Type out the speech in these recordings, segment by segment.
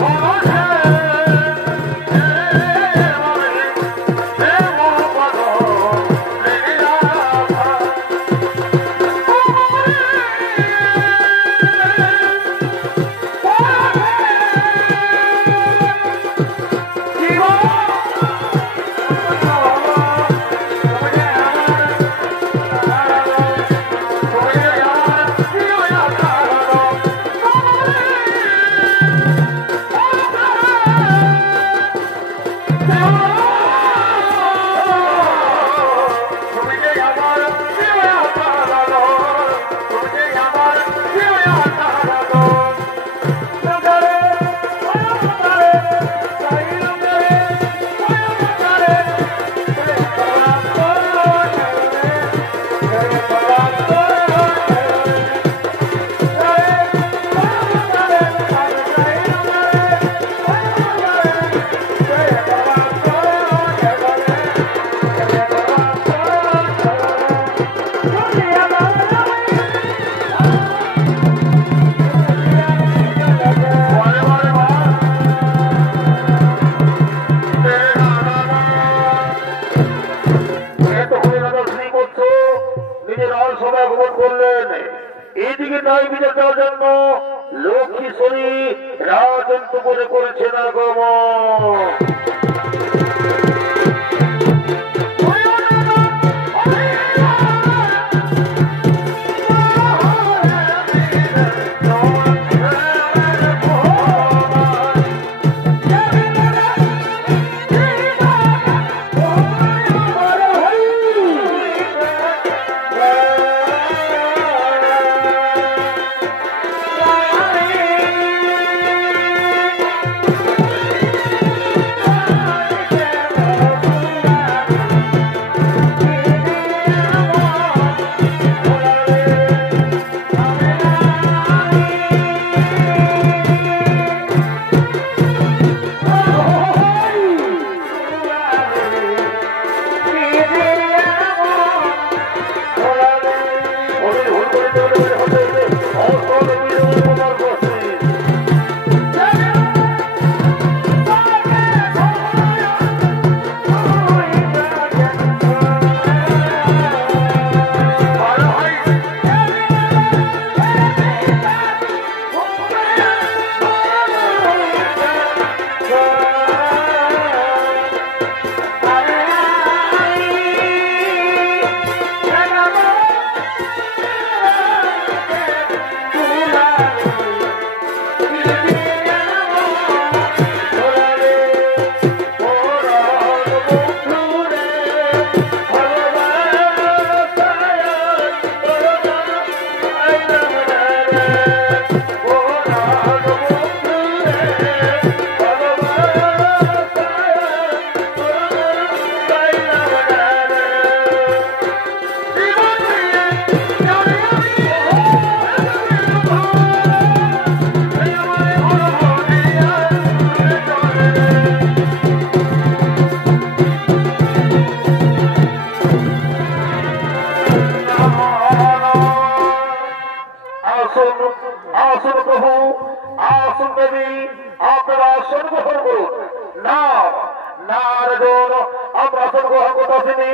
Oh ন্যায় বিচার দেওয়ার জন্য লক্ষ্মী শনি রাজত্ব করে করেছেন আগমন। আসুন প্রভু, আসুন দেবী, আপনারা আসন গ্রহণ করুন। না নারদন, আমরা আসন গ্রহণ করতে আসিনি,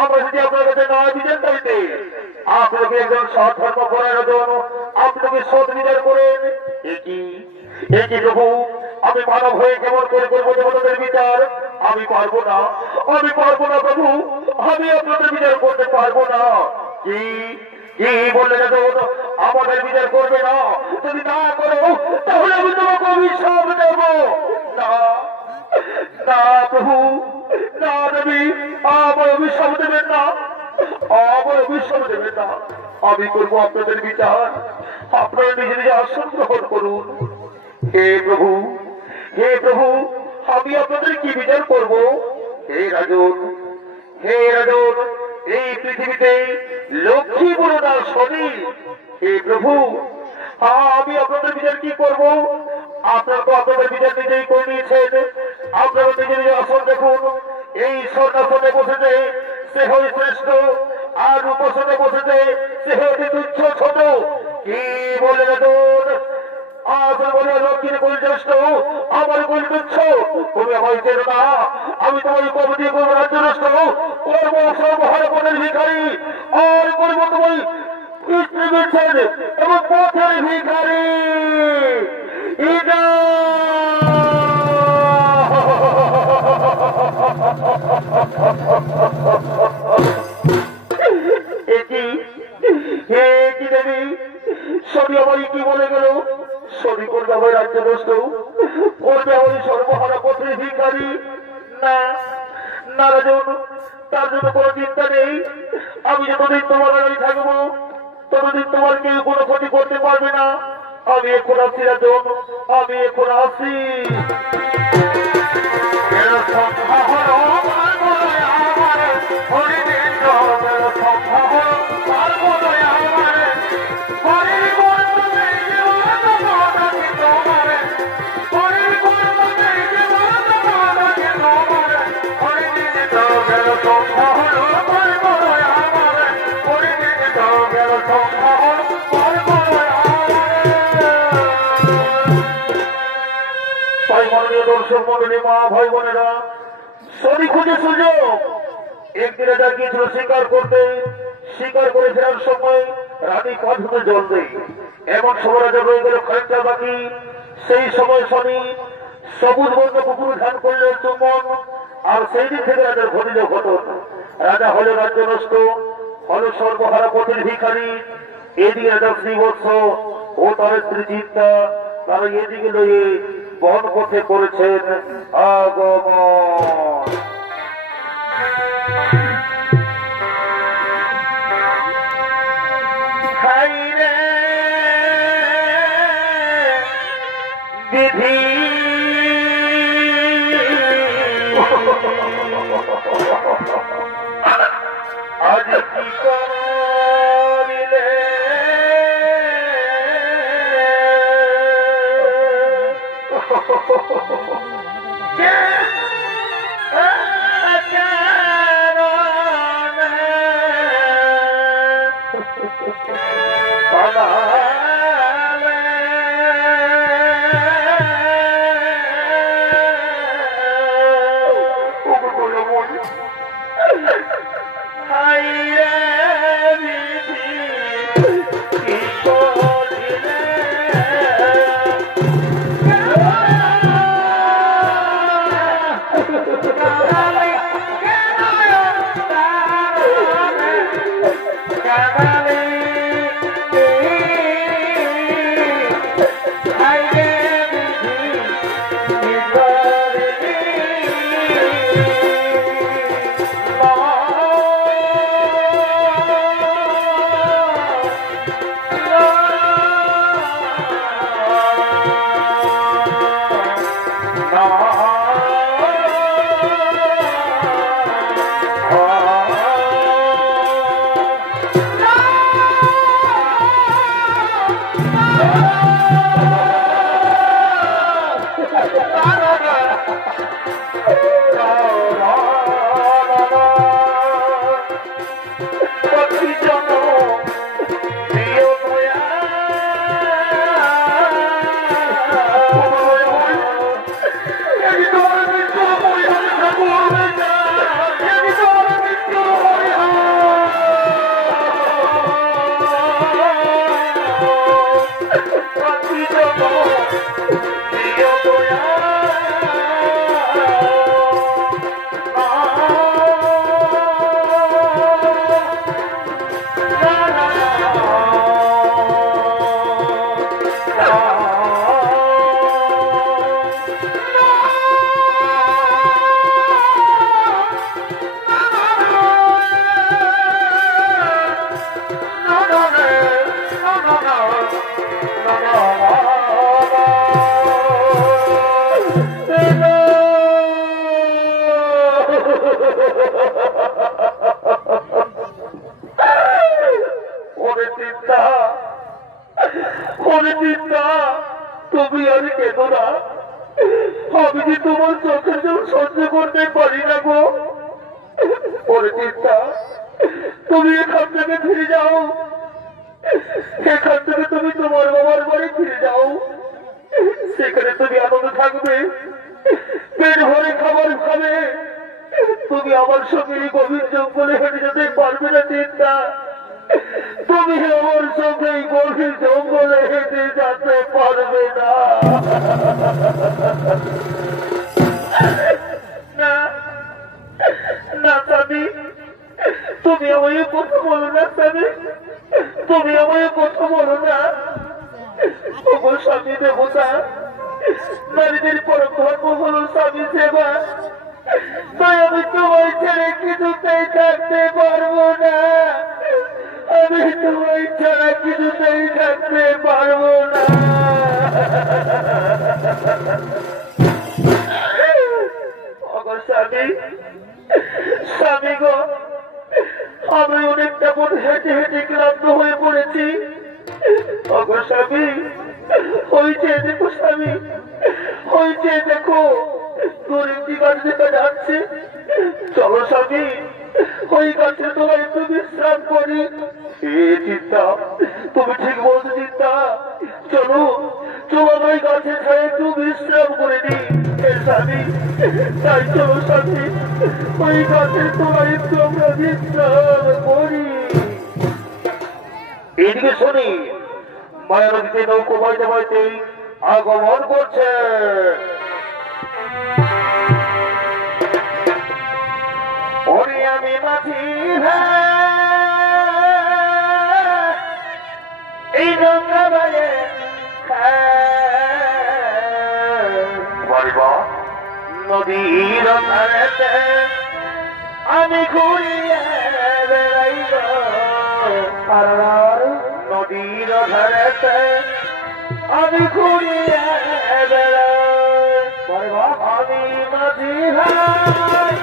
আমরা যদি আপনার কাছে নয় বিচার দাবিতে। আপনাকে একজন সৎ ধর্ম পরায়ণ, আপনাকে সৎ বিচার করেন। একই প্রভু, আমি মানব হয়ে কেমন করে করবো দেবতাদের বিচার? আমি পারবো না, আমি পারবো না প্রভু, আমি আপনাদের বিচার করতে পারবো না। কি কি বললে আমাদের বিচার করবে না? যদি না করো তাহলে আমি তোমাকে অভিশাপ দেব। না না প্রভু, না দেবী, আমার অভিশাপ দেবেন না, আমার অভিশাপ দেবেন না। আমি করবো আপনাদের বিচার, আপনারা নিজে নিজে আসন গ্রহণ করুন। হে প্রভু, হে প্রভু, আমি আপনাদের কি বিচার করব? হে রাজন, হে রাজন, এই পৃথিবীতে লক্ষ্মী বলো না শনি। হে প্রভু, আমি আপনাদের বিচার কি করব? আপনারা তো আপনাদের বিচার নিজেই করে নিয়েছেন। আপনারা নিজে নিজে আসন দেখুন। এই স্বর্ণাসনে বসেছে সে হয় শ্রেষ্ঠ, আর রূপাসনে বসেছে সে হতে তুচ্ছ ছোট। কি বলে রাজন? আমার বই তুচ্ছ, তুমি আমায় চেনো না। আমি তোমার কমিটি করবো রাজ্য নষ্ট, করবো সর্বহারপণের ভিখারি, আর করবো তোমার স্ত্রী বিচ্ছেদ এবং পথের ভিখারি। দেবী শনি আমায় কি বলে গেল? শনি করবে আমার রাজ্য নষ্ট, করবে আমার সর্বহারা পথের ভিখারি। না নারাজন, তার জন্য কোনো চিন্তা নেই। আমি যতদিন তোমার বাড়ি থাকবো ততদিন তোমার কেউ কোনো ক্ষতি করতে পারবে না। আমি এখন আসি রাজন, আমি এখন আসি। দর্শক মন্ডলী, মা ভাই বোনেরা, শনি খুঁজে সুযোগ একদিনে ডাকিয়েছিল স্বীকার করতে। স্বীকার করে ফেরার সময় রানী কণ্ঠে জল দেয়। এমন সময় রাজা রয়ে গেল খানিকটা বাকি। সেই সময় স্বামী সবুজ বর্ণ পুকুর ধান করলেন চুম্বন। আর সেই দিন থেকে রাজার ঘটিল ঘটন। রাজা হলো রাজ্য নষ্ট, হল সর্বহারা পথের ভিখারি। এদিকে রাজা শ্রীবৎস ও তার স্ত্রী চিন্তা, তারা এদিকে লয়ে বন পথে করেছেন আগমন। বিধি আজ কি করিলে তুমি আর কেঁদো না, আমি যে তোমার চোখের জল সহ্য করতে পারি না গো। ওরে চিন্তা, তুমি এখান থেকে ফিরে যাও, এখান থেকে তুমি তোমার বাবার বাড়ি ফিরে যাও। সেখানে তুমি আনন্দ থাকবে, পেট ভরে খাবার খাবে। তুমি আমার সঙ্গে এই গভীর জঙ্গলে হেঁটে যেতে পারবে না চিন্তা, তুমি আমার সঙ্গে এই গভীর জঙ্গলে হেঁটে যেতে পারবে না। না স্বামী, তুমি আমায় কথা বলো না স্বামী, তুমি আমায় কথা বলো না। তোমার স্বামী দেবতা, নারীদের পরম ধর্ম হলো স্বামী সেবা, তাই আমি তোমায় ছেড়ে কিছুতেই থাকতে পারবো না। আমি তোমায় ছাড়া কিছুতেই থাকতে পারবো না। স্বামী, স্বামী গো, আমি অনেকটা পথ হেঁটে হেঁটে ক্লান্ত হয়ে পড়েছি। অগো স্বামী, হয়েছে দেখো স্বামী, হয়েছে দেখো, গরিবটি গাছ দেখা যাচ্ছে। চলো স্বামী, ওই গাছের তলায় একটু বিশ্রাম করি। চিন্তা, তুমি ঠিক বলছো চিন্তা, চলো চলো ওই গাছের ছায় একটু বিশ্রাম করে নি স্বামী। তাই চলো স্বামী, ওই গাছের তলায় একটু আমরা বিশ্রাম করি। এদিকে শুনি মায়া নদীতে নৌকো বাইতে বাইতে আগমন করছে। ওরে আমি মাঝি এই গঙ্গা বায়ে নদীর ধারেতে আমি ঘুরিয়ে বেড়াই নদীর ধারেতে আমি ঘুরিয়ে বেড়াই আমি মাঝি ভাই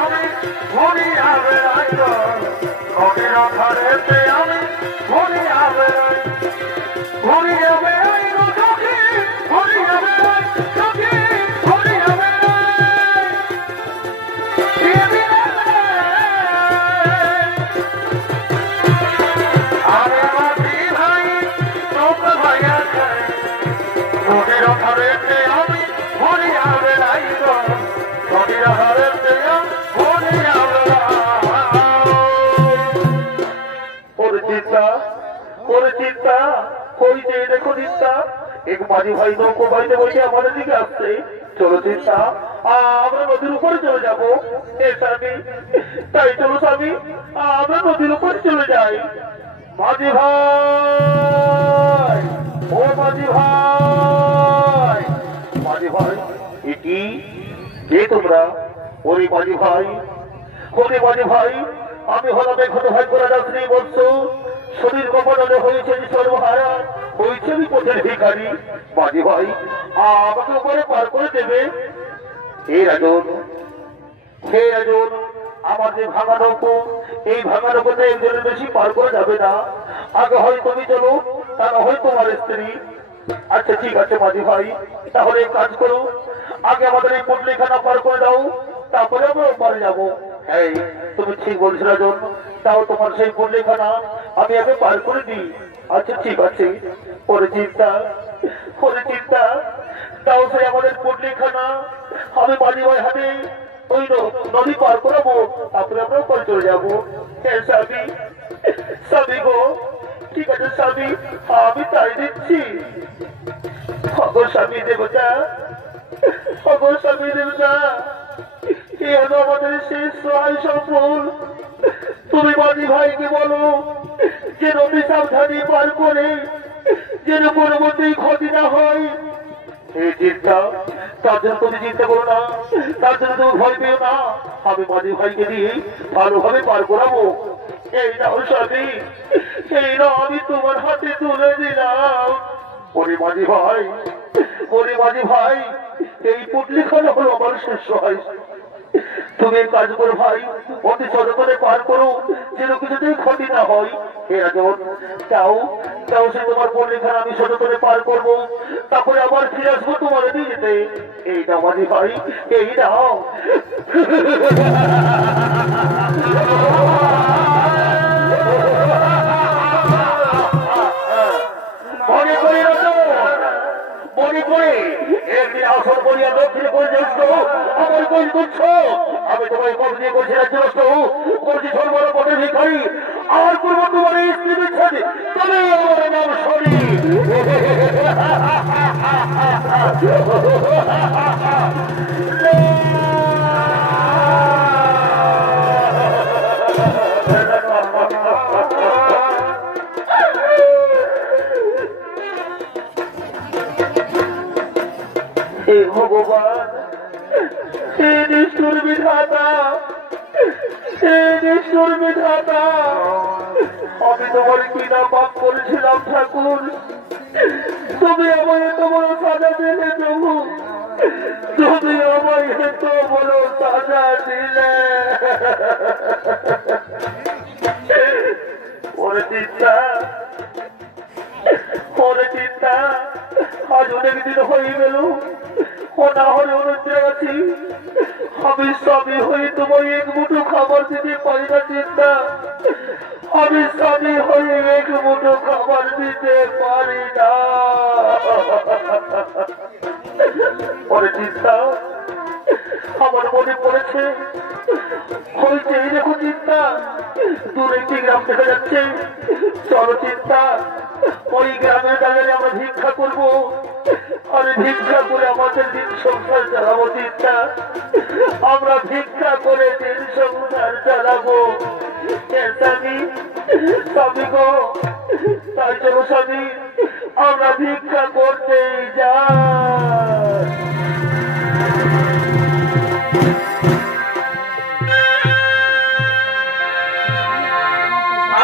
আমি ঘুরিয়া বেড়াই নদীর ধারেতে আমি ঘুরিয়া বেড়াই ঘুরিয়া বেড়াই ঘুরিয়া বেড়াই ঘুরিয়া एक माझी भाई नौको বাইতে বসে আমাদের দিকে আসছে। চলো চিন্তা আমরা নদীর উপরে চলে যাবো। স্বামী তাই চলো স্বামী আমরা নদীর উপরে চলে যাই। মাঝি ভাই ও মাঝি ভাই মাঝি ভাই এটি কে তোমরা? ওরে মাঝি ভাই ওরে মাঝি ভাই আমি হলাম এখন ভাই করা রাত্রি বলছ শরীর কপালে হয়েছে সর্বহারা হয়েছে বিপদের ভিখারি। মাঝি ভাই আমাকে উপরে পার করে দেবে। হে রাজন হে রাজন আমার যে ভাঙা নৌকো এই ভাঙা নৌকোতে একজনের বেশি পার করা যাবে না। আগে হয় তুমি চলো তা না হয় তোমার স্ত্রী। আচ্ছা ঠিক আছে মাঝি ভাই তাহলে কাজ করো আগে আমাদের এই পুটলিখানা পার করে দাও তারপরে আমরা পারে যাবো। এই তুমি ঠিক বলছো রাজন তাও তোমার সেই পুটলিখানা আমি আগে পার করে দিই। আচ্ছা ঠিক আছে পরে চিন্তা তাও সেই আমাদের পুটলিখানা আমি মাঝি ভাই হাতে ওই নদী পার করাবো তারপরে আমরা পরে চলে যাবো। হ্যাঁ স্বামী স্বামী গো ঠিক আছে স্বামী আমি তাই দিচ্ছি। অগো স্বামী দেবতা অগো স্বামী দেবতা এ হলো আমাদের শেষ সহায় সফল। তুমি মাঝি ভাইকে বলো যে নদী সাবধানে পার করে যেন পরবর্তী ক্ষতি না হয়। এই চিন্তা তার জন্য তুমি চিন্তা করো না তার জন্য তুমি ভয় পেও না আমি মাঝি ভাইকে দিয়ে ভালোভাবে পার করাবো। এই নাও স্বামী এই নাও আমি তোমার হাতে তুলে দিলাম। ওরে মাঝি ভাই এই পুটলিখানা হলো আমার শেষ সহায়। তুমি কাজ করো ভাই অতি সচেতনে পার করো যেন কিছুতেই ক্ষতি না হয়। তাও সে তোমার পুটলিখানা আমি সচেতনে পার করবো তারপরে আবার ফিরে আসবো তোমার দিয়ে যেতে। এই নাও মাঝি ভাই এই নাও। মনে করে একদিন আসর বলিয়া দক্ষিণে করে যাচ্ছ আমার কই তুচ্ছ আমি তোমায় কল দিয়ে করছি রাজ্যস্ত করছি সর্বর পথে ভিখারি আর করবো তোমার এই স্ত্রী বিচ্ছেদ তবে আমার নাম শনি। হে ভগবান হে নিষ্ঠুর বিধাতা হে নিষ্ঠুর বিধাতা আমি তোমার কিনা পাপ করেছিলাম ঠাকুর তুমি আমায় এত বড় সাজা দিলে প্রভু তুমি আমায় এত বড় সাজা দিলে। ওরে চিন্তা আজ অনেক দিন হয়ে গেল ও না হলে অনুযায়ী আছি আমি স্বামী হয়ে তোমায় এক মুঠো খাবার দিতে পারি না। চিন্তা আমি স্বামী হয়ে এক মুঠো খাবার দিতে পারি না। পরে চিন্তা আমার মনে পড়েছে হয়েছে এই দেখো চিন্তা দূরে একটি গ্রাম দেখা যাচ্ছে। চলো চিন্তা, ওই গ্রামের বাজারে আমরা ভিক্ষা করবো, আর ভিক্ষা করে আমাদের দিন সংসার চালাবো। চিন্তা, আমরা ভিক্ষা করে দিন সংসার চালাবো। স্বামী, স্বামী গো, তাই চলো স্বামী, আমরা ভিক্ষা করতে যাই।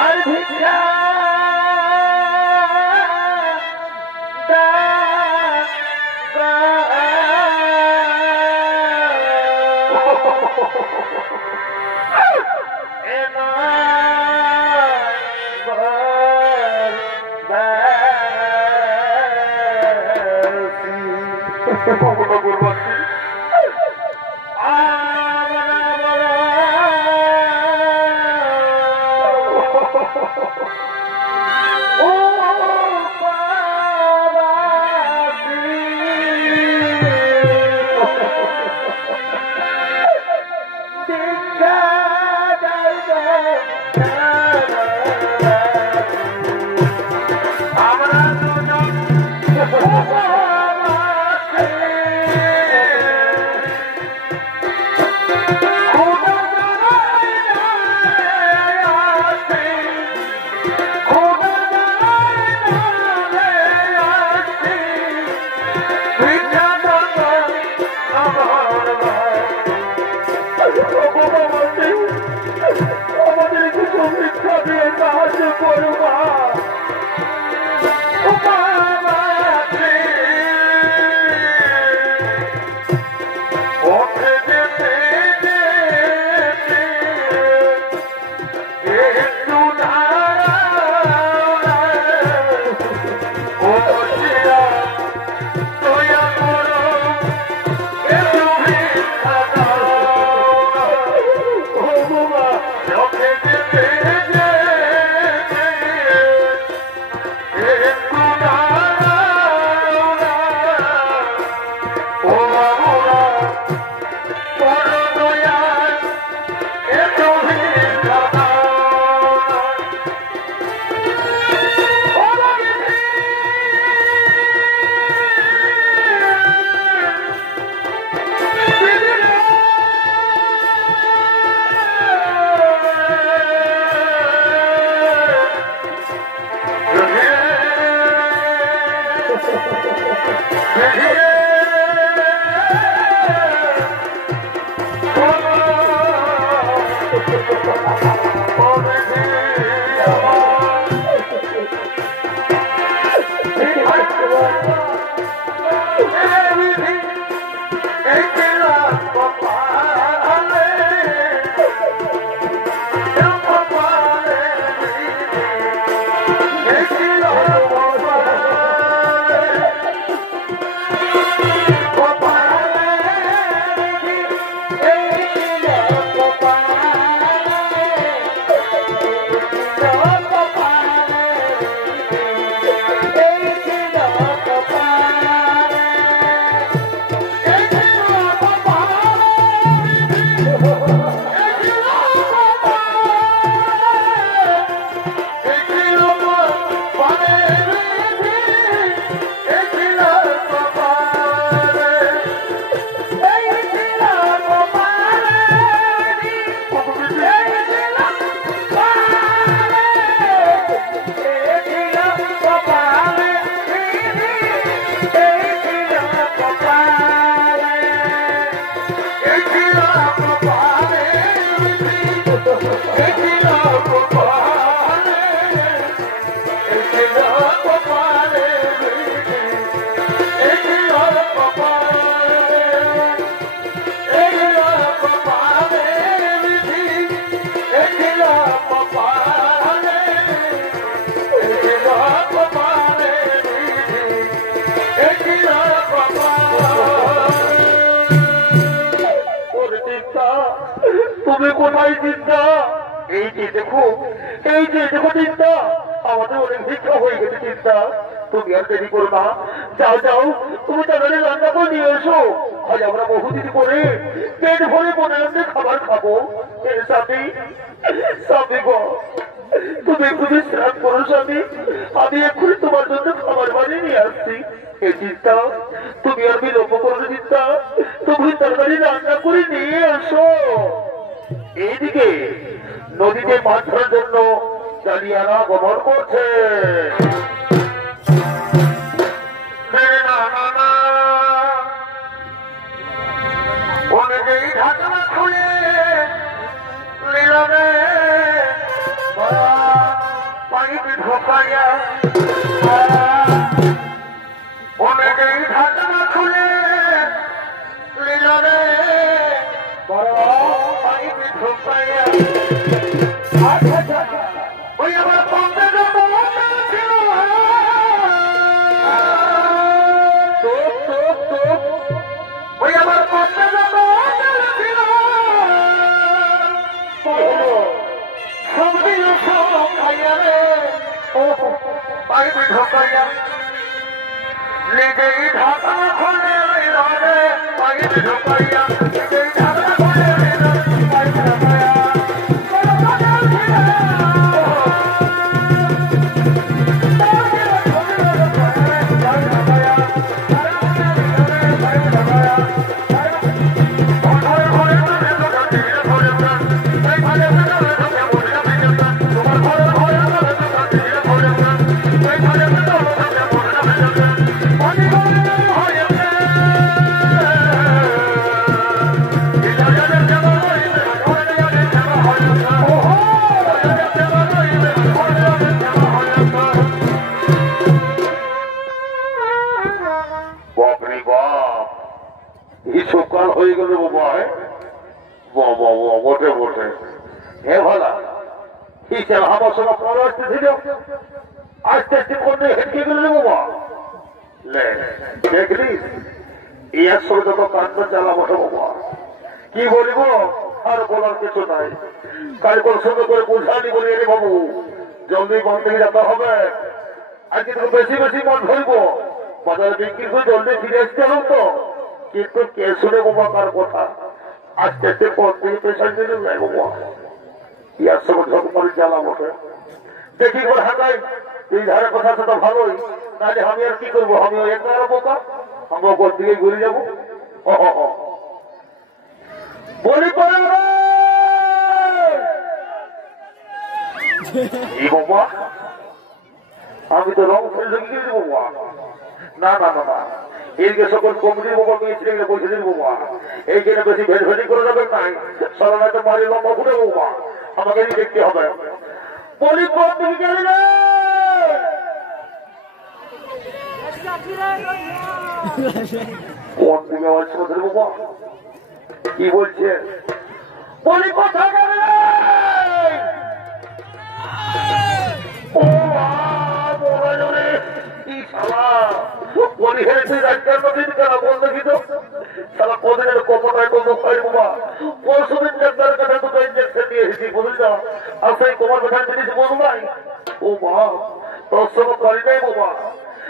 আর ভিক্ষা আমাদের কিছু ভিক্ষা দিয়ে সাহায্য করো মা। তুমি কোথায় চিন্তা? এই যে দেখো চিন্তা, আমাদের অনেক ভিক্ষা হয়ে গেছে চিন্তা। তুমি আর দেরি করো না, যাও যাও তুমি তাড়াতাড়ি রান্না করে নিয়ে এসো। আজ আমরা বহুদিন পরে পেট ভরে বনে খাবার খাবো। স্বামী স্বামী গো, তুমি একটু বিশ্রাম করো স্বামী, আমি এক্ষুনি তোমার জন্য খাবার বানিয়ে নিয়ে আসছি। এই চিন্তা তুমি আর বিলম্ব করো চিন্তা, তুমি তাড়াতাড়ি রান্না করে নিয়ে আসো। এইদিকে নদীতে মাছ ধরার জন্য জালিয়ানা গমন করছে। অনেকেই ঢাকনা খুলে লীলানে পানিতে ঢোকাইয়া, অনেকেই ঢাকনা খুলে লীলানে পানিতে ঢোকাইয়া। ওই আমার পথে ছিল ওই আমার পথে ছিল সবজি খাইয়া রে পাইপে ঢোকাইয়া, নিজেই ঢাকা খুলে পাইপে ঢোকাইয়া, নিজেই ঢাকা খুলে পাইপে ঢোকাইয়া। সকাল হয়ে গেল বাবা, বটে বটে। হে ভালা আমার সময় কল আসতেছিল, আস্তে আস্তে করতে হেঁটে গেল বাবা। দেখলিস এর সঙ্গে তো কান্না চালাবো বাবা, কি বলিব আর বলার কিছু নাই। কারিগর সঙ্গে করে বুঝানি বলি, রে বাবু জলদি বন্ধ থেকে যেতে হবে, আজকে তো বেশি বেশি মন ধরবো, বাজারে বিক্রি করে জলদি ফিরে আসতে হবে তো। কিন্তু কে শুনে বাবা কার কথা, আস্তে আস্তে পথ থেকে পেশায় নিয়ে যায় বাবা। ইয়ার সঙ্গে ঝক করে জ্বালাবো, দেখি করে হাঁটাই এই ধারে কথা তো ভালোই, নাহলে আমি আর কি করবো, আমি একটা বোকা, আমরা ওপর দিকে ঘুরে যাবো। বলি বাবা আমি তো রং ফেল ঢুকে গেছি বাবা। না না না না, এদিকে সকল কমিটির বাবা পেয়েছিল পয়সা দিন বাবা, এইখানে বেশি ভেটভেটি করে যাবেন নাই, সারা তো বাড়ির লম্বা ফুটে বাবা, আমাকে দেখতে হবে। বলি কোন দিকে গেলি না, কোন দিকে বলছে বাবা, কি বলছে বলি কথা গেলে কদিনের কপটায় কত খাই বাবা, পরশুদিন ডাক্তার কাছে দুটো ইঞ্জেকশন দিয়ে এসেছি বুঝলি না, আর সেই তোমার কথা জিনিস বলবো নাই। ও মা তোর সঙ্গে করি নাই বাবা,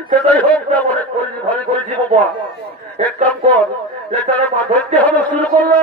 সেটাই হোক না মনে করেছি, ভালো করেছি বাবা। এক কাম কর, তারা মা ধরতে হবে শুরু করলে।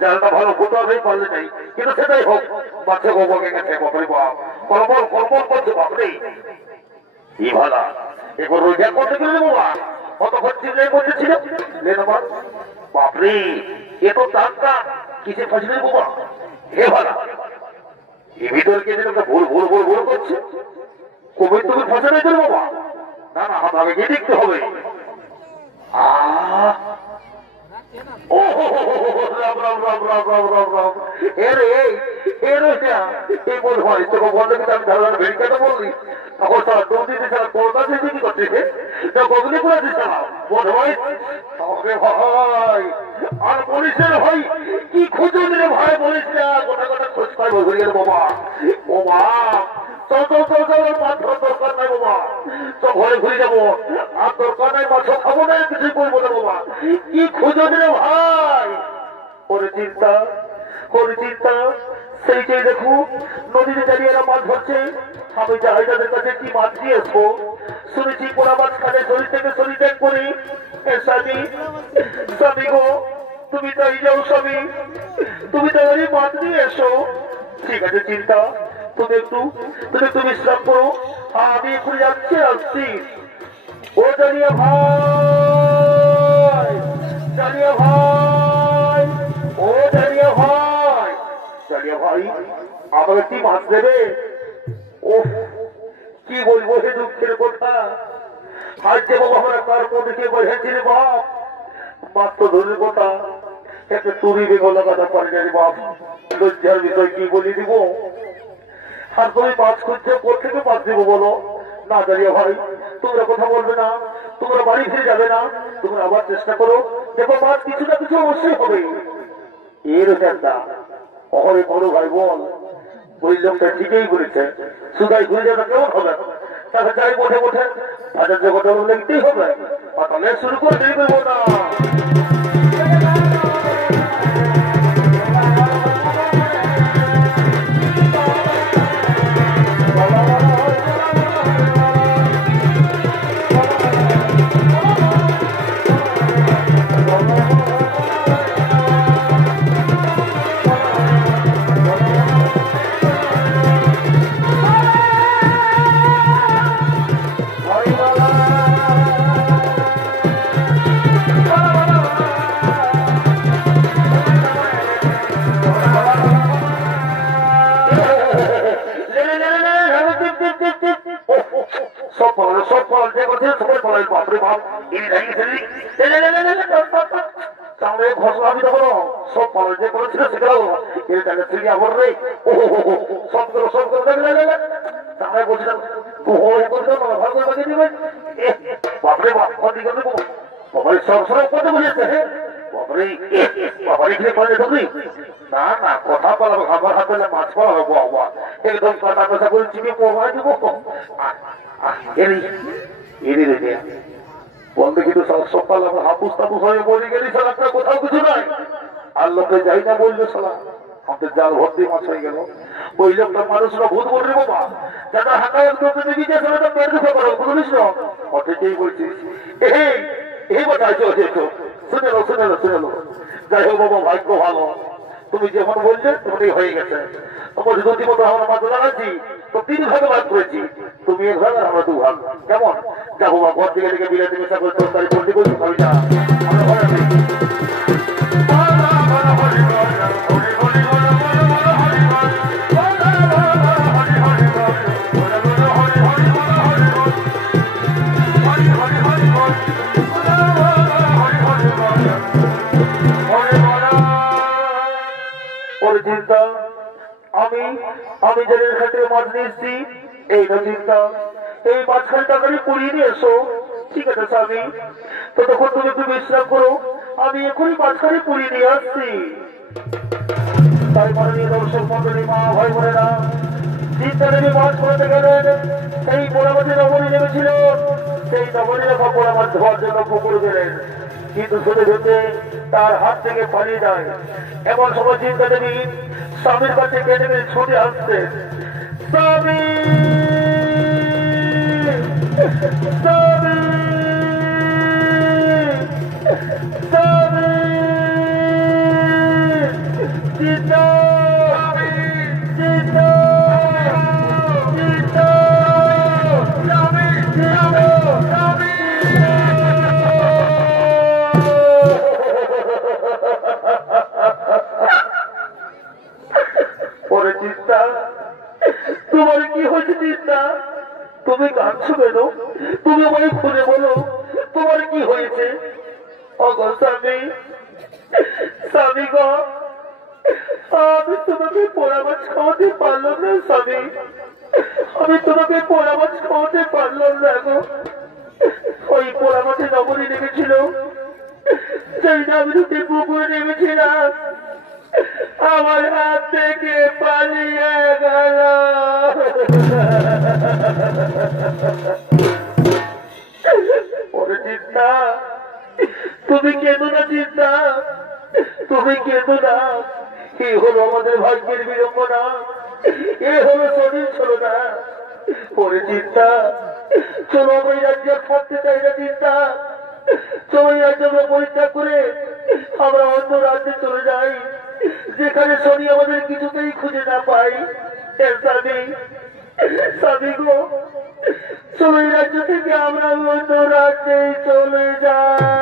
জালটা ভালো ফুটাবে পারলে নেই, কিন্তু সেটাই হোক বাচ্চা গোবকে গেছে বাপরে বাপ, কলবল কলবল করছে বাপরে। এই ভালা এবার রোজা করতে গেলে বাবা কতক্ষণ চিল্লাই করতেছিল বাপরে, এ তো টাকা কিসে ফাঁসলে বাবা। হে ভালা এ ভিতরে কে যেন ভুল ভুল ভুল ভুল করছে, কবে তুমি ফাঁসে নাই বাবা। না না আমাকে গিয়ে দেখতে হবে। ও রাম রাম রাম রাম রাম রাম রাম, এর এর এই বল হয় তোকে বললে কিন্তু আমি ধারণা ভেড়িকাটা বললি তখন তারা দৌড় দিতে ছাড়া কলকাতা থেকে কি করছে গগনি করে দিচ্ছে না বল ভাই তবে ভাই আর বলিস ভাই কি খুঁজে দিলে ভাই বলিস না, গোটা গোটা খোঁজ পাই বলি বাবা। ও মা চল চল চল চল, মাছ দরকার নাই বাবা, তো ঘরে ঘুরে যাবো, আর দরকার নাই মাছ খাবো না, কিছুই করবো না বাবা। কি খুঁজে দিলে ভাই করে চিন্তা সেইটাই দেখো নদীতে দাঁড়িয়ে এরা মাছ ধরছে। আমি যাই তাদের কাছে কি মাছ দিয়ে আসবো, শুনেছি পোড়া মাছ খালে শরীর থেকে শরীর ত্যাগ করি। স্বামী স্বামী গো তুমি তাই যাও স্বামী, তুমি তাই মাছ দিয়ে এসো। ঠিক আছে চিন্তা, তুমি একটু বিশ্রাম করো, আমি একটু যাচ্ছি আসছি। ও জানিয়া ভাই, জানিয়া ভাই, ও জানিয়া ভাই, জানিয়া ভাই আমাকে কি মাছ দেবে? ও কি বলবো হে দুঃখের কথা, আজ যে বাবা আমরা তার মধ্যে বোঝাচ্ছিলে বাপ, মাছ তো ধরে কথা একটা চুরি বেগলা কথা পারে জানি বাপ, লজ্জার বিষয় কি বলি দিব। আর তুমি মাছ খুঁজছে কোথেকে মাছ দেবো বলো? না জানিয়া ভাই তোমরা কথা বলবে না, তোমরা বাড়ি ফিরে যাবে না, তোমরা আবার চেষ্টা করো, দেখো মাছ কিছু না কিছু অবশ্যই হবে। এর একটা অহরে বড় ভাই বল, ওই লোকটা ঠিকই বলেছে, সুদাই ঘুরে যাবে কেমন হবে? তাকে যাই বসে বসে হাজার জগতে লিখতেই হবে, পাতালে শুরু করে দেরি করবো না। না না কথা বলবো, খাবার হাতে মাছ পড়াবো একদম কথা কথা বলছি পড়াই দিব বলতে, কিন্তু সকাল আমরা হাপুস টাপুস হয়ে বলে গেলি সালা একটা কোথাও কিছু নাই। আর লোকে যাই না বললো সালা আমাদের জাল ভর্তি মাছ হয়ে গেল। ওই লোকটা মানুষরা ভূত বলবে বাবা, যারা হাঁটা সেটা পেট দুঃখ করো বুঝলিস না, অথেকেই বলছিস এই কথায় চলছে তো শুনে লো শুনে লো শুনে লো। যাই হোক বাবা ভাগ্য ভালো, তুমি যেমন বললে তেমনই হয়ে গেছে। তোমার যদি মতো আমরা মাছ লাগাচ্ছি তো 3 ভাগে ভাগ করেছি, তুমি 1 ভাগ আর আমরা 2 ভাগ। কেমন যাবো বা ঘর দিকে দিকে বিলাতি মেশা করে তরকারি করতে করছি খাবি না, আমরা ঘরে আছি। চিন্তা আমি জলের খাতে মাছ নিয়েছি, এই না চিন্তা এই মাঝখানে টাকারি পুড়িয়ে নিয়ে এসো। ঠিক আছে স্বামী, তো তখন তুমি একটু বিশ্রাম করো, আমি এখনই মাঝখানে পুড়িয়ে নিয়ে আসছি। তাই মাননীয় দর্শক মন্ডলী মা ভাই বোনেরা, চিন্তা দেবী মাছ ধরতে গেলেন, সেই পোড়া মাঝে নবনী নেমেছিল, সেই নবনী রেখা পোড়া মাছ ধোয়ার জন্য পুকুর গেলেন, কিন্তু শুধু ধরতে তার হাত থেকে পালিয়ে যায়। এমন সময় চিন্তা দেবী স্বামীর কাছে কেটে ছুটে আসছে, স্বামী স্বামী স্বামী চিন্তা চিন্তা চিন্তা চিন্তা তোমার কি হয়েছে চিন্তা তুমি কাঁদছো কেন তুমি আমায় খুলে বলো তোমার কি হয়েছে অগো স্বামী স্বামী গো আমি তোমাকে পোড়া মাছ খাওয়াতে পারলাম না স্বামী আমি তোমাকে পোড়া মাছ খাওয়াতে পারলাম না গো ওই পোড়া মাছে নবনী নেমেছিল সেই নবনীতে পুকুরে নেমেছিলাম আমার হাত থেকে পালিয়ে গেল ওরে চিন্তা তুমি কেঁদো না চিন্তা তুমি কেঁদো না এ হলো আমাদের ভাগ্যের বিড়ম্বনা এ হলো শরীর ছিল না ওরে চিন্তা চলো আমি রাজ্য থাকতে চাই না চিন্তা চলো এই রাজ্য পরীক্ষা করে আমরা অন্য রাজ্যে চলে যাই যেখানে শনি আমাদের কিছুতেই খুঁজে না পাই স্বামী স্বামী গো চলো এই রাজ্য থেকে আমরা অন্য রাজ্যে চলে যাই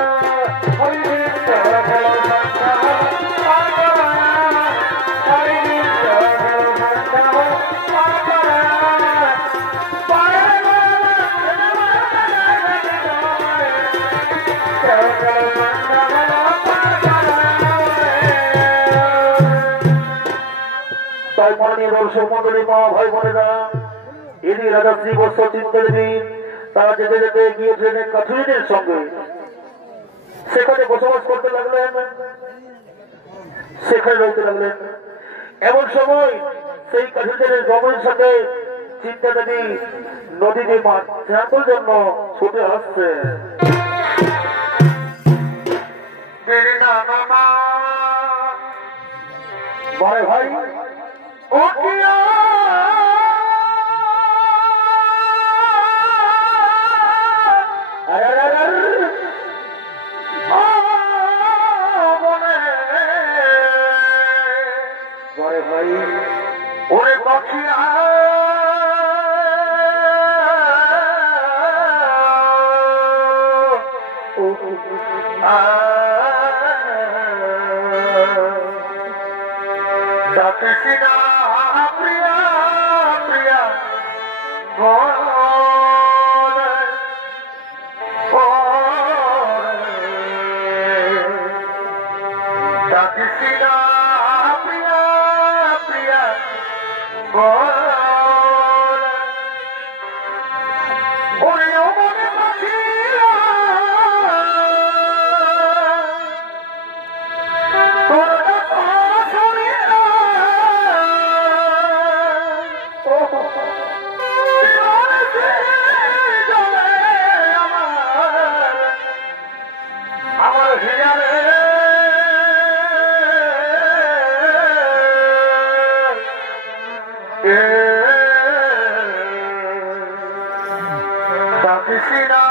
মাননীয় দর্শক মন্ডলী মা ভাই বোনেরা এদিকে রাজা শ্রী বৎস চিন্তা দেবী তারা যেতে যেতে গিয়েছিলেন কাঠুরিদের সঙ্গে সেখানে বসবাস করতে লাগলেন সেখানে রইতে লাগলেন এমন সময় সেই কাঠুরিদের গমনের সাথে চিন্তা দেবী নদীতে মাছ স্নানের জন্য ছুটে আসছে ভাই ভাই ও কিয়া ভাই ওরে পাখিয়া ডাকিসিনা প্রিয়া প্রিয়া ডাকিসিনা প্রিয়া প্রিয়া ওরে মনে পাখিয়া Krishna,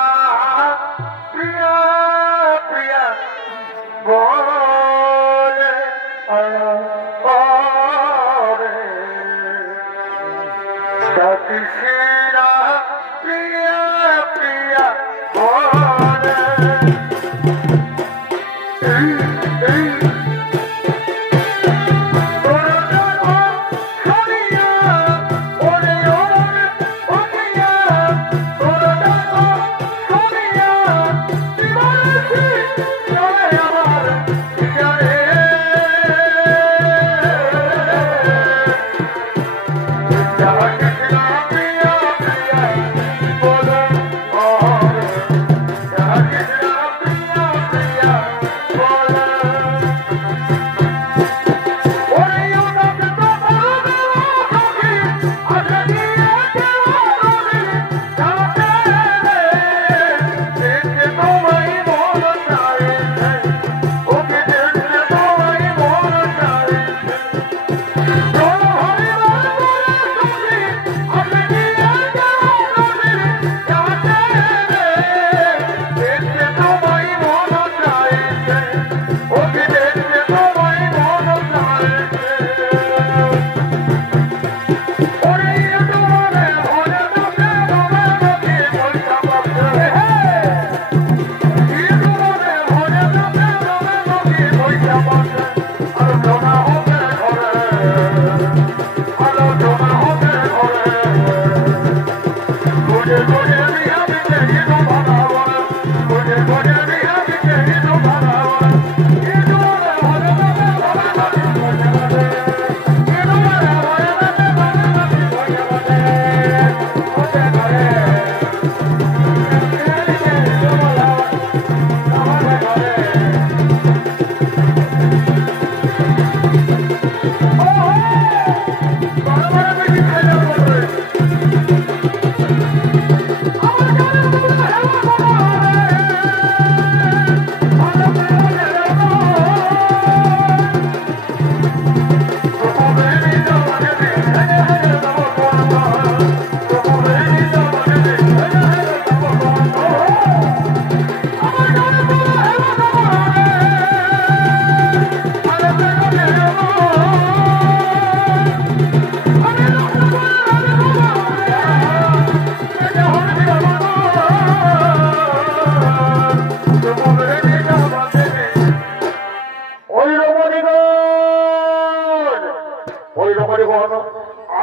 Priya, Priya, Bole, Bole, Krishna, Priya, Priya, Bole. Krishna, Priya,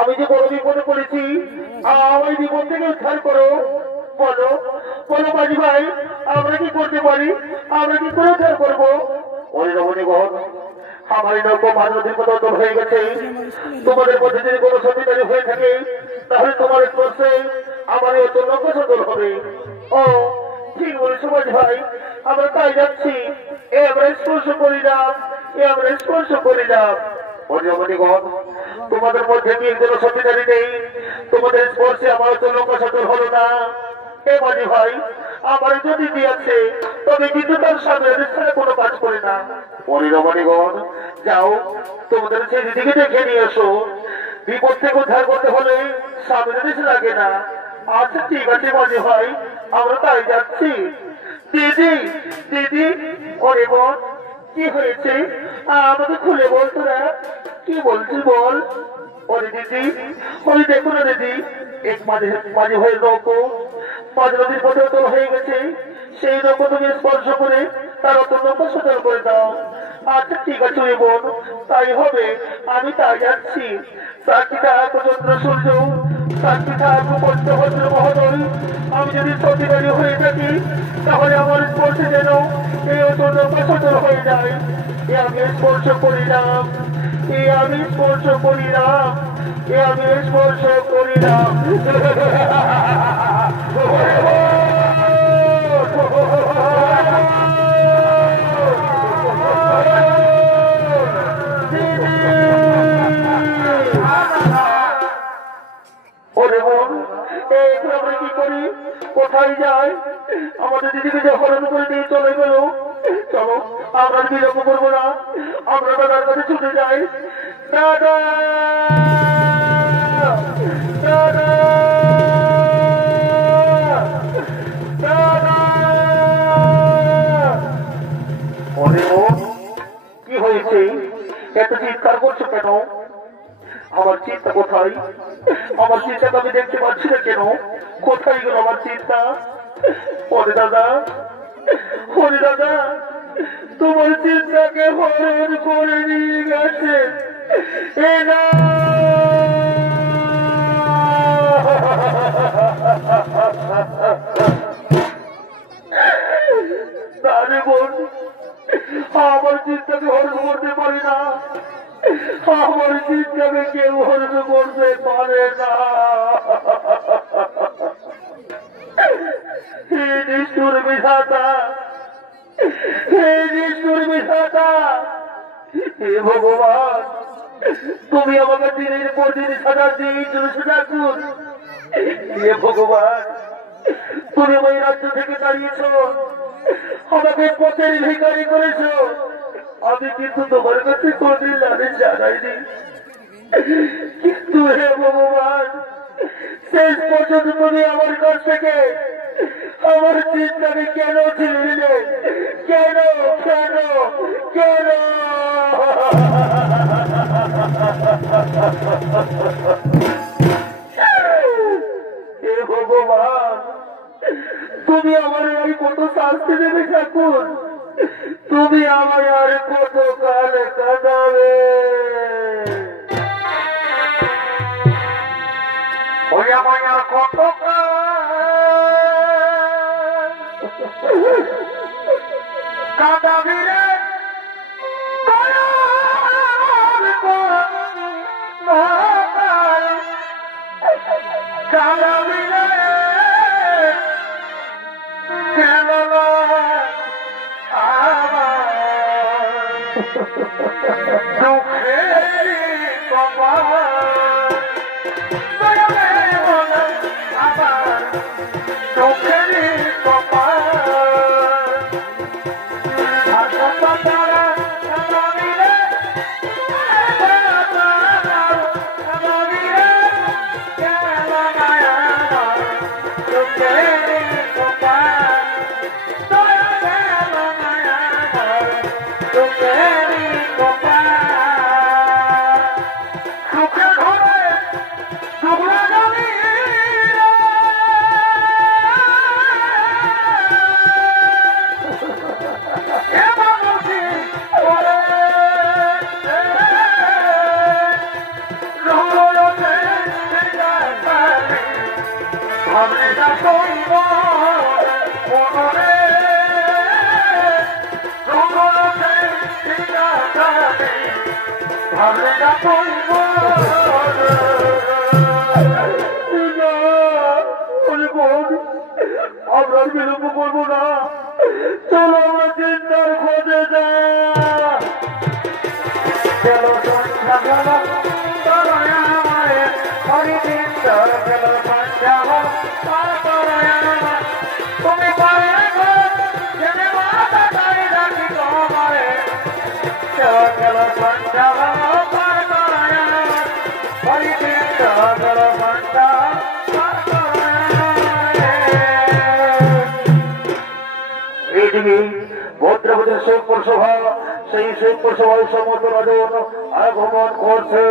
আমি যে বড় বিপদে পড়েছি, আমার জীবন থেকে উদ্ধার করো। বলো বলো মাঝি ভাই, আমরা কি করতে পারি? আমরা কি করে উদ্ধার করবো? ওই রমণীগণ, আমার এই নৌকো মাঝ নদীর মতো হয়ে গেছে। তোমাদের মধ্যে যদি কোনো সন্ধিদারি হয়ে থাকে, তাহলে তোমার স্পর্শে আমার এই অচল নৌকো সচল হবে। ও ঠিক বলেছো মাঝি ভাই, আমরা তাই যাচ্ছি। আমরা স্পর্শ করি না, আমরা স্পর্শ করি না। রমণীগণ, তোমাদের মধ্যে কি কোনো সন্ধিদারি নেই? তোমাদের স্পর্শে আমার অচল নৌকো সচল হলো না। এ মাঝি ভাই, আমার যদি দিয়েছে, তবে কিন্তু তার সামনে ছাড়া কোনো কাজ করে না। রমণীগণ, যাও তোমাদের সেদিকে দেখে নিয়ে এসো। বিপদ থেকে উদ্ধার করতে হলে সামনে দেশে লাগে না। আচ্ছা ঠিক আছে মাঝি ভাই, আমরা তাই যাচ্ছি। দিদি দিদি, ওরে বোন, কি হয়েছে? আমাকে খুলে বল, তোরা কি বলছিস বল। ওরে দিদি, ওই দেখো না দিদি, এক মাঝে হয়ে নৌকো মাঝ নদীর মধ্যে তো হয়ে গেছে। সেই নৌকো তুমি স্পর্শ করে তার অত নৌকো সচল করে দাও। আচ্ছা ঠিক আছে ওই বোন, তাই হবে, আমি তাই যাচ্ছি। সাক্ষীটা প্রচন্ড সূর্য, সাক্ষীটা ভদ্র মহোদয়, আমি যদি সত্যিকারী হয়ে থাকি, তাহলে আমার স্পর্শে যেন এই অত নৌকো সচল হয়ে যায়। এ আমি স্পর্শ করিলাম, এ আমি স্পর্শ করিলাম, এ আমি স্পর্শ করিলাম। আমরা কি করি, কোথায় যাই? আমাদের দিদিকে যে হরণ করে দিয়ে চলে গেল। চলো আমরা বিলম্ব করবো না, আমরা দাদার কাছে ছুটে যাই। দাদা দাদা দাদা, কি হয়েছে? এত চিৎকার করছো কেন? আমার চিন্তা কোথায়? আমার চিন্তাকে আমি দেখতে পাচ্ছি না কেন? কোথায় গেল আমার চিন্তা? ওরে দাদা, ওরে দাদা, তোমার চিন্তাকে হরণ করে নিয়ে গেছে। তারে বোন, আমার চিন্তাকে হরণ করতে পারি না, আমার চিন্তাকে কেউ হরণ করতে পারে না। হে নিষ্ঠুর বিধাতা, হে নিষ্ঠুর বিধাতা, হে ভগবান, তুমি আমাকে দিনের পর দিন সাজা দিয়ে চলেছো থাকুন। হে ভগবান, তুমি ওই রাজ্য থেকে দাঁড়িয়েছ, আমাকে পথের ভিখারি করেছ। আমি কিন্তু তোমার কাছে কোনদিন লালন জানাইনি, কিন্তু হে ভগবান, শেষ পর্যন্ত তুমি আমার কাছ থেকে আমার চিন্তাকে কেন ছিনিয়ে? কেন কেন কেন? হে ভগবান, তুমি আমার আর কত শাস্তি দেবে ঠাকুর? তুমি আমার আর কত কাল কাঁদাবে? কত কাঁদাবি রে ভাবলে না তুই মনে ভাবলে না তুই আমরা বিলম্ব করবো না, চলো আমরা চিন্তার খোঁজে যা চলো সন্ধ্যা গেল হরিদিন গেল সন্ধ্যা তুমি পারে জেনে মাতা তাই রাখি তোমারে চলো গেল সন্ধ্যা হরিদিন গেল সন্ধ্যা এইদিকে ভদ্রপতির শৈব সভা, সেই শৈব সভায় সমস্ত রাজন আগমন করছে।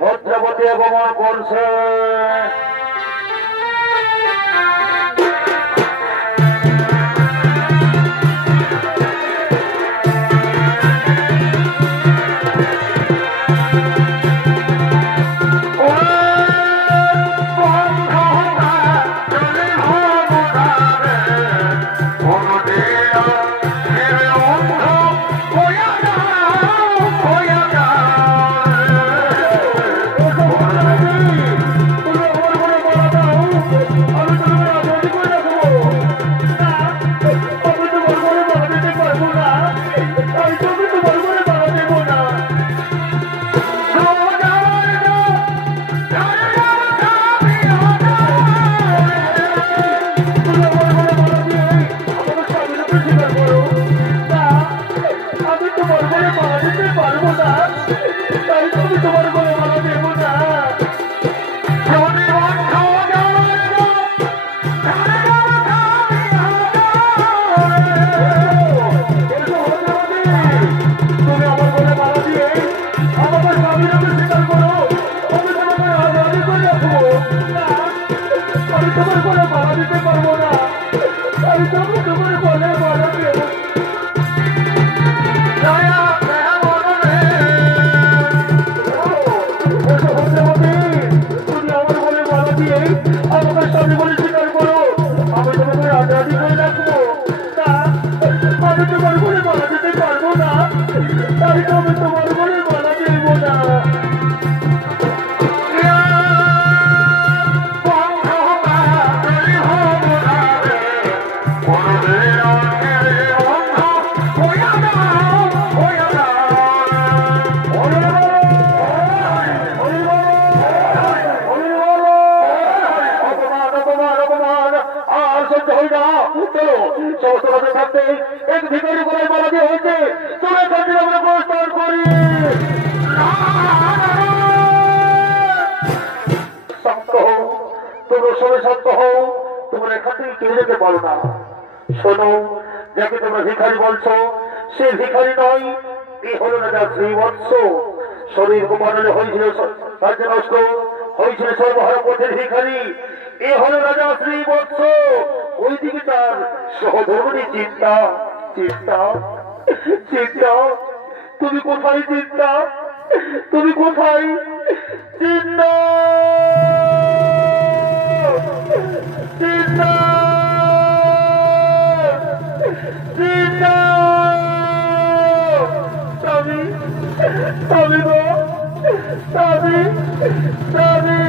ভদ্রপতি আগমন করছে। আমি তোমার ঘরে মারা যেতে পারবো না, তাই তো আমি তোমার ঘরে মারা দেবো না। থাকতে এক ভিখারি করে মারা দিয়ে হয়েছে, চলে থাকতে আমরা প্রস্তাব করি। শান্ত হও, তোমরা সবাই শান্ত হও, তোমরা এখান থেকে কেউ যেতে পারো না। শোনো, যাকে তোমরা ভিখারি বলছো সে ভিখারি নয়, এ হলো রাজা শ্রীবৎস। শরীর কুমারণে হয়েছিল রাজ্য নষ্ট, হয়েছিল সর্বহারা পথের ভিখারি। এ হলো রাজা শ্রীবৎস। ওইদিকে তার সহধর্মী চিন্তা। চিন্তা চিন্তা, তুমি কোথায় চিন্তা? তুমি কোথায় চিন্তা? চিন্তা চিন্তা, স্বামী স্বামী গো, স্বামী স্বামী,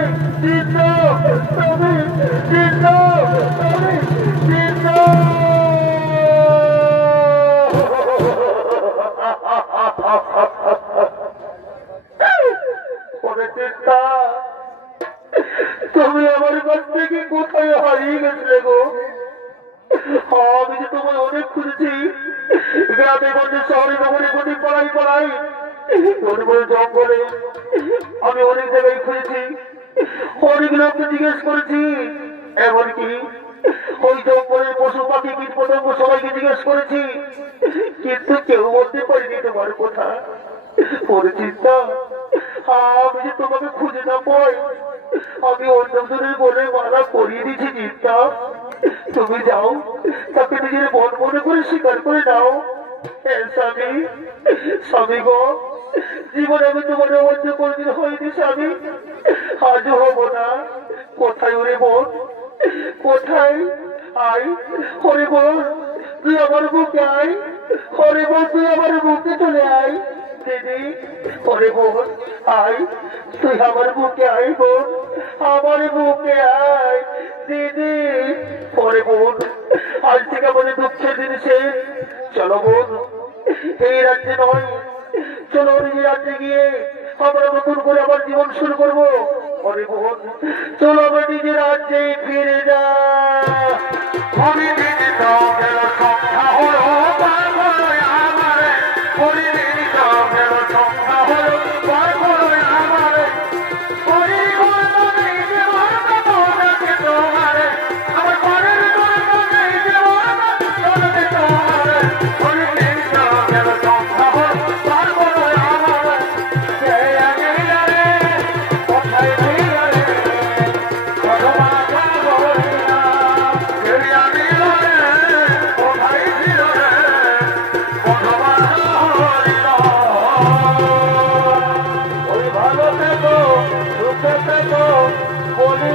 চিন্তা স্বামী, চিন্তা স্বামী, চিন্তা। চিন্তা, তুমি আমার কাছ থেকে কোথায় হারিয়ে গেছিলে গো? আমি যে তোমায় অনেক খুঁজেছি, গ্রামে গঞ্জে শহরে নগরে গতি পড়াই পড়াই বনে জঙ্গলে আমি অনেক জায়গায় খুঁজেছি, অনেক লোককে জিজ্ঞেস করেছি, এমনকি ওই জঙ্গলের পশু পাখি কীট পতঙ্গ সবাইকে জিজ্ঞেস করেছি, কিন্তু কেউ বলতে পারিনি তোমার কথা। চিন্তা, আমি যে তোমাকে খুঁজে না পাই, আমি অন্যজনের বলে মালা করিয়ে দিচ্ছি। চিন্তা, তুমি যাও, তাকে নিজের মন মনে করে স্বীকার করে নাও। স্বামী স্বামী গো, জীবনে আমি তোমার অবদ্ধ কোনদিন হয়নি স্বামী, আজও হব না। কোথায় ওরে বোন, কোথায়? আয় হরে বোন, তুই আমার বুকে আয়। হরে বোন, তুই আমার বুকে চলে আয়। দিদি হরে বোন, আয়, তুই আমার বুকে আয় বোন, আমার বুকে আয়। দিদি হরে বোন, আজ থেকে আমাদের দুঃখের দিন শেষ। চলো বোন, এই রাজ্যে নয়, চলো নিজের রাজ্যে গিয়ে আমরা নতুন করে আবার জীবন শুরু করবো। হরে বোন, চলো আমরা নিজের রাজ্যে ফিরে যা। ভালো থেকো, সুখে থেকো, বলি